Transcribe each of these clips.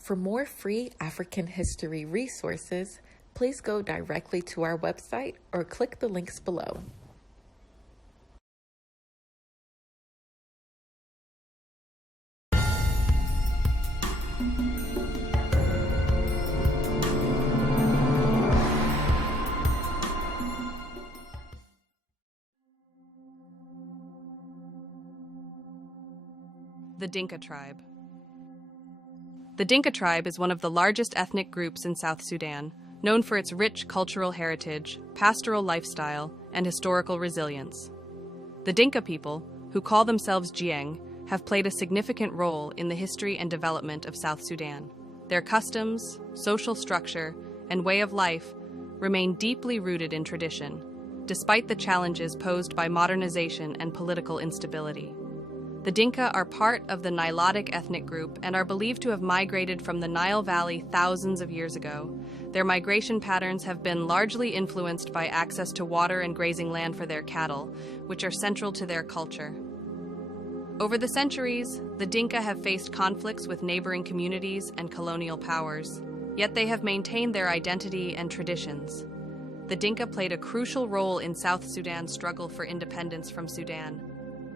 For more free African history resources, please go directly to our website or click the links below. The Dinka Tribe. The Dinka Tribe is one of the largest ethnic groups in South Sudan, known for its rich cultural heritage, pastoral lifestyle, and historical resilience. The Dinka people, who call themselves Jiang, have played a significant role in the history and development of South Sudan. Their customs, social structure, and way of life remain deeply rooted in tradition, despite the challenges posed by modernization and political instability. The Dinka are part of the Nilotic ethnic group and are believed to have migrated from the Nile Valley thousands of years ago. Their migration patterns have been largely influenced by access to water and grazing land for their cattle, which are central to their culture. Over the centuries, the Dinka have faced conflicts with neighboring communities and colonial powers, yet they have maintained their identity and traditions. The Dinka played a crucial role in South Sudan's struggle for independence from Sudan.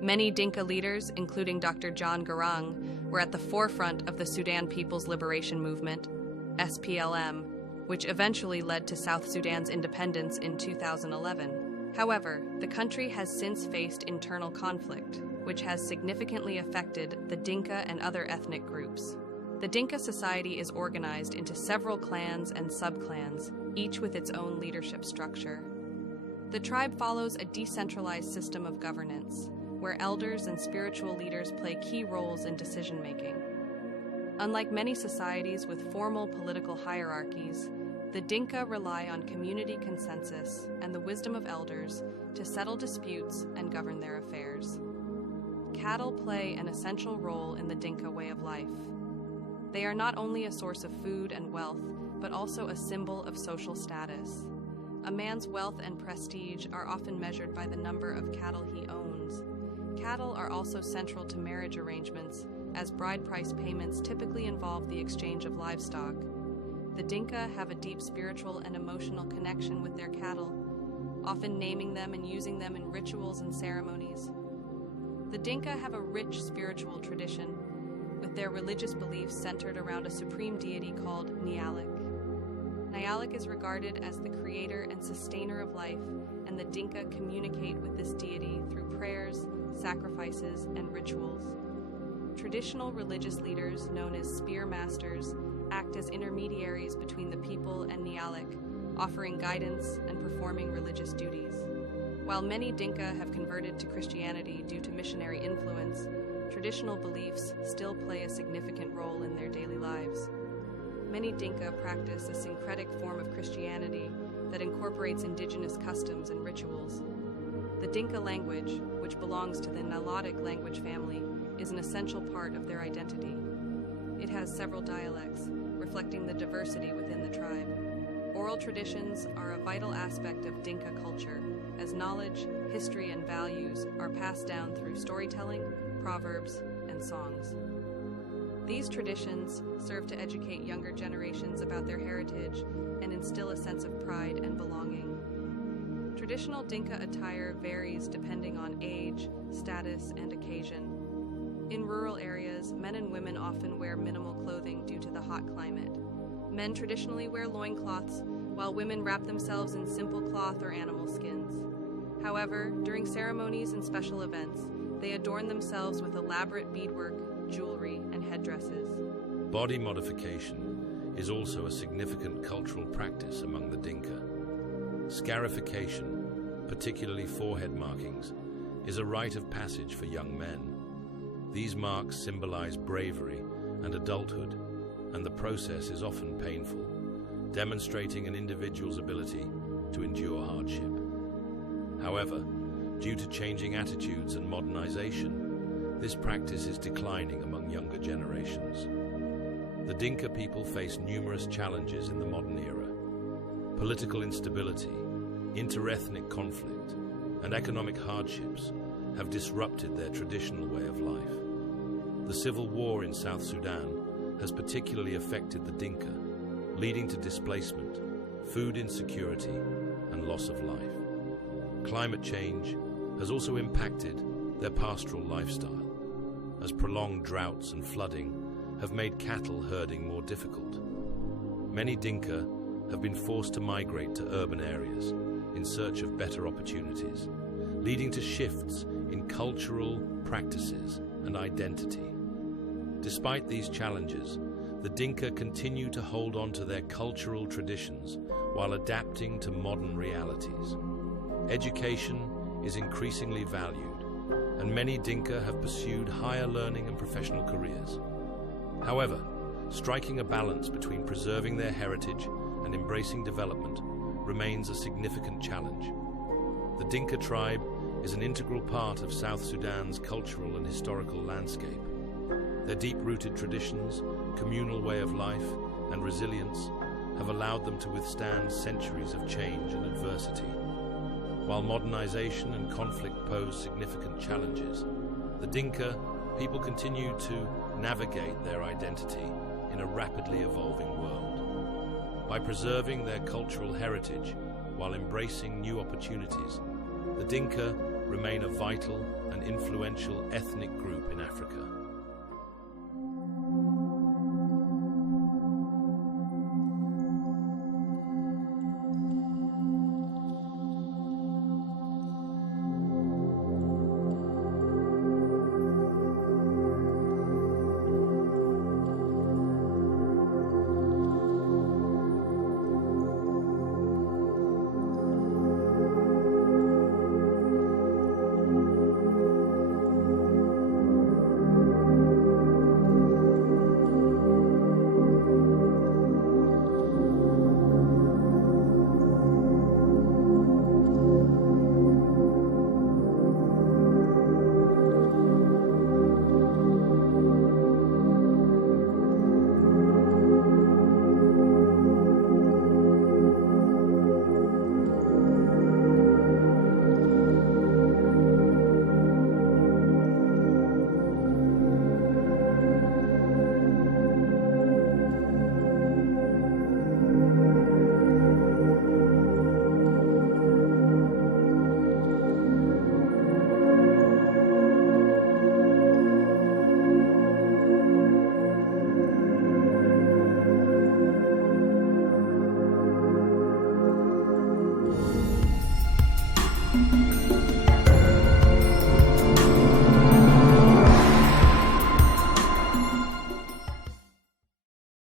Many Dinka leaders, including Dr. John Garang, were at the forefront of the Sudan People's Liberation Movement, SPLM, which eventually led to South Sudan's independence in 2011. However, the country has since faced internal conflict, which has significantly affected the Dinka and other ethnic groups. The Dinka society is organized into several clans and subclans, each with its own leadership structure. The tribe follows a decentralized system of governance, where elders and spiritual leaders play key roles in decision-making. Unlike many societies with formal political hierarchies, the Dinka rely on community consensus and the wisdom of elders to settle disputes and govern their affairs. Cattle play an essential role in the Dinka way of life. They are not only a source of food and wealth, but also a symbol of social status. A man's wealth and prestige are often measured by the number of cattle he owns. Cattle are also central to marriage arrangements, as bride price payments typically involve the exchange of livestock. The Dinka have a deep spiritual and emotional connection with their cattle, often naming them and using them in rituals and ceremonies. The Dinka have a rich spiritual tradition, with their religious beliefs centered around a supreme deity called Nialik. Nialik is regarded as the creator and sustainer of life, and the Dinka communicate with this deity through prayers, sacrifices, and rituals. Traditional religious leaders, known as spear masters, act as intermediaries between the people and Nialik, offering guidance and performing religious duties. While many Dinka have converted to Christianity due to missionary influence, traditional beliefs still play a significant role in their daily lives. Many Dinka practice a syncretic form of Christianity that incorporates indigenous customs and rituals. The Dinka language, which belongs to the Nilotic language family, is an essential part of their identity. It has several dialects, reflecting the diversity within the tribe. Oral traditions are a vital aspect of Dinka culture, as knowledge, history, and values are passed down through storytelling, proverbs, and songs. These traditions serve to educate younger generations about their heritage and instill a sense of pride and belonging. Traditional Dinka attire varies depending on age, status, and occasion. In rural areas, men and women often wear minimal clothing due to the hot climate. Men traditionally wear loincloths, while women wrap themselves in simple cloth or animal skins. However, during ceremonies and special events, they adorn themselves with elaborate beadwork, jewelry, and headdresses. Body modification is also a significant cultural practice among the Dinka. Scarification, particularly forehead markings, is a rite of passage for young men. These marks symbolize bravery and adulthood, and the process is often painful, demonstrating an individual's ability to endure hardship. However, due to changing attitudes and modernization, this practice is declining among younger generations. The Dinka people face numerous challenges in the modern era. Political instability, interethnic conflict, and economic hardships have disrupted their traditional way of life. The civil war in South Sudan has particularly affected the Dinka, leading to displacement, food insecurity, and loss of life. Climate change has also impacted their pastoral lifestyle, as prolonged droughts and flooding have made cattle herding more difficult. Many Dinka have been forced to migrate to urban areas in search of better opportunities, leading to shifts in cultural practices and identity. Despite these challenges, the Dinka continue to hold on to their cultural traditions while adapting to modern realities. Education is increasingly valued, and many Dinka have pursued higher learning and professional careers. However, striking a balance between preserving their heritage and embracing development remains a significant challenge. The Dinka tribe is an integral part of South Sudan's cultural and historical landscape. Their deep-rooted traditions, communal way of life, and resilience have allowed them to withstand centuries of change and adversity. While modernization and conflict pose significant challenges, the Dinka people continue to navigate their identity in a rapidly evolving world. By preserving their cultural heritage while embracing new opportunities, the Dinka remain a vital and influential ethnic group in Africa.